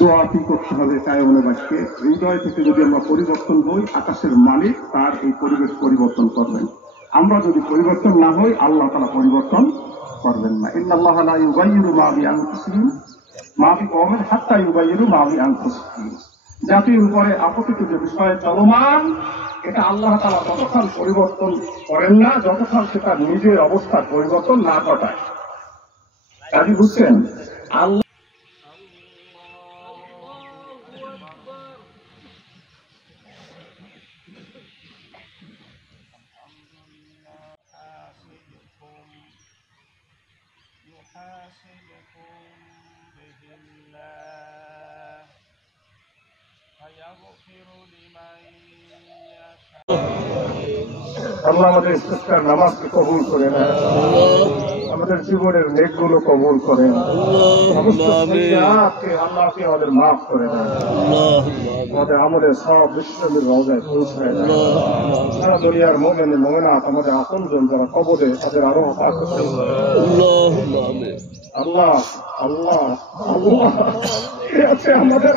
দোয়াটি করতে হবে কায়মনে বাক্যে, হৃদয় থেকে যদি আমরা পরিবর্তন হই, আকাশের মালিক তার এই পরিবেশ পরিবর্তন করবেন। আমরা যদি পরিবর্তন না হই, আল্লাহ তাআলা পরিবর্তন করবেন না। ইন্নাল্লাহা লা ইউগাইয়িরু মা বিআনফুসিহিম মা বিকওমিন হাত্তা ইউগাইয়িরু মা বিআনফুসিহিম। জাতির উপরে আপতিত যে বিষয় চলমান, এটা আল্লাহ তাআলা ততক্ষণ পরিবর্তন করেন না যতক্ষণ সেটা নিজের অবস্থার পরিবর্তন না ঘটায়। কাজী বুঝছেন? আল্লাহ আল্লাহ আমাদের ইস্তেসকার নামাজকে কবুল করে নেন, আমাদের জীবনের নেকগুলো কবুল করেন, সমস্ত সাইয়্যাতকে আল্লাহকে আমাদের মাফ করে দেন, আমাদের আমলের সব বিশ্বনবীর রওজায় পৌঁছায় দেন। সারা দুনিয়ার মুমিন মুমিনাত আমাদের আপনজন যারা কবরে, তাদের আরো পাক করুন। আল্লাহ আল্লাহ আল্লাহ কে আছে আমাদের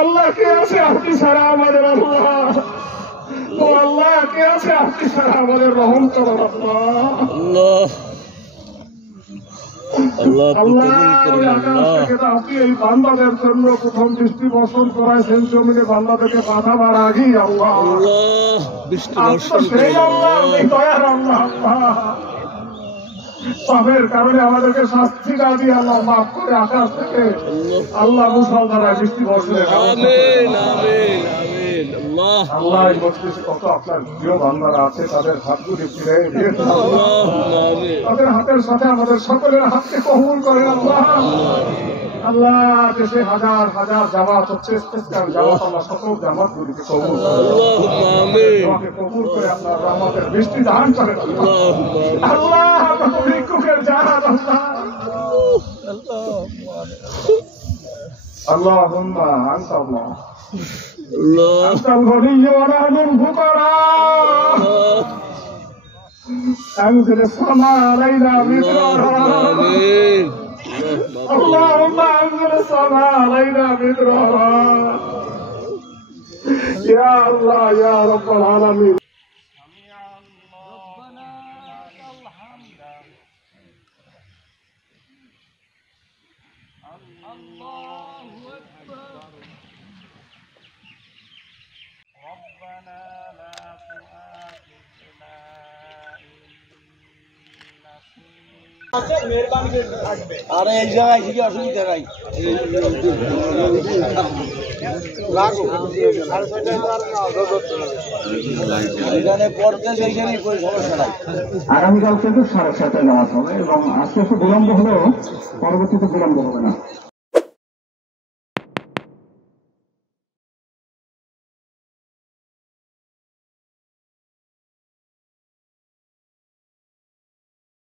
আল্লাহ কে আছে আপনি ছাড়া আমাদের আল্লাহ, ও আল্লাহ কে আছে আপনি ছাড়া আমাদের রহম করুন আল্লাহ। আপনি এই বান্দাদের জন্য প্রথম বৃষ্টি বর্ষণ করাইছেন, জমিনে বান্দা থেকে বাধা মারা আগেই আল্লাহ সেই আল্লাহ দয়ার আল্লাহ। পাপের কারণে আমাদেরকে শাস্তি না দিয়ে আল্লাহ মাফ করে আকাশ থেকে আল্লাহ মুসলমানরা বৃষ্টি বর্ষণের আল্লাহ এই মজলিসে কত আপনার প্রিয় বান্দারা আছে, তাদের হাতগুলি ফিরে দিয়ে তাদের হাতের সাথে আমাদের সকলের হাতকে কবুল করেন আল্লাহ। আল্লাহ দেশে হাজার হাজার জামাত হচ্ছে, ইস্তেসকার জামাত, আল্লাহ সকল জামাতগুলিকে কবুল করে আপনার রহমতের বৃষ্টি দান করেন আল্লাহ। ভিক্ষুকের জাহাজ আল্লাহুম্মা আনতা আল্লাহ আনতাল গনিয়্যু ওয়া নাহনুল ফুকারা أنزل السماء علينا مدرارا اللهم أنزل السماء علينا مدرارا يا الله يا رب العالمين. আরে এই জায়গায় কি অসুবিধা নাই, আগামীকাল থেকে 7:30টায় নামাজ হবে এবং আজকে একটু বিলম্ব হলেও পরবর্তীতে বিলম্ব হবে না।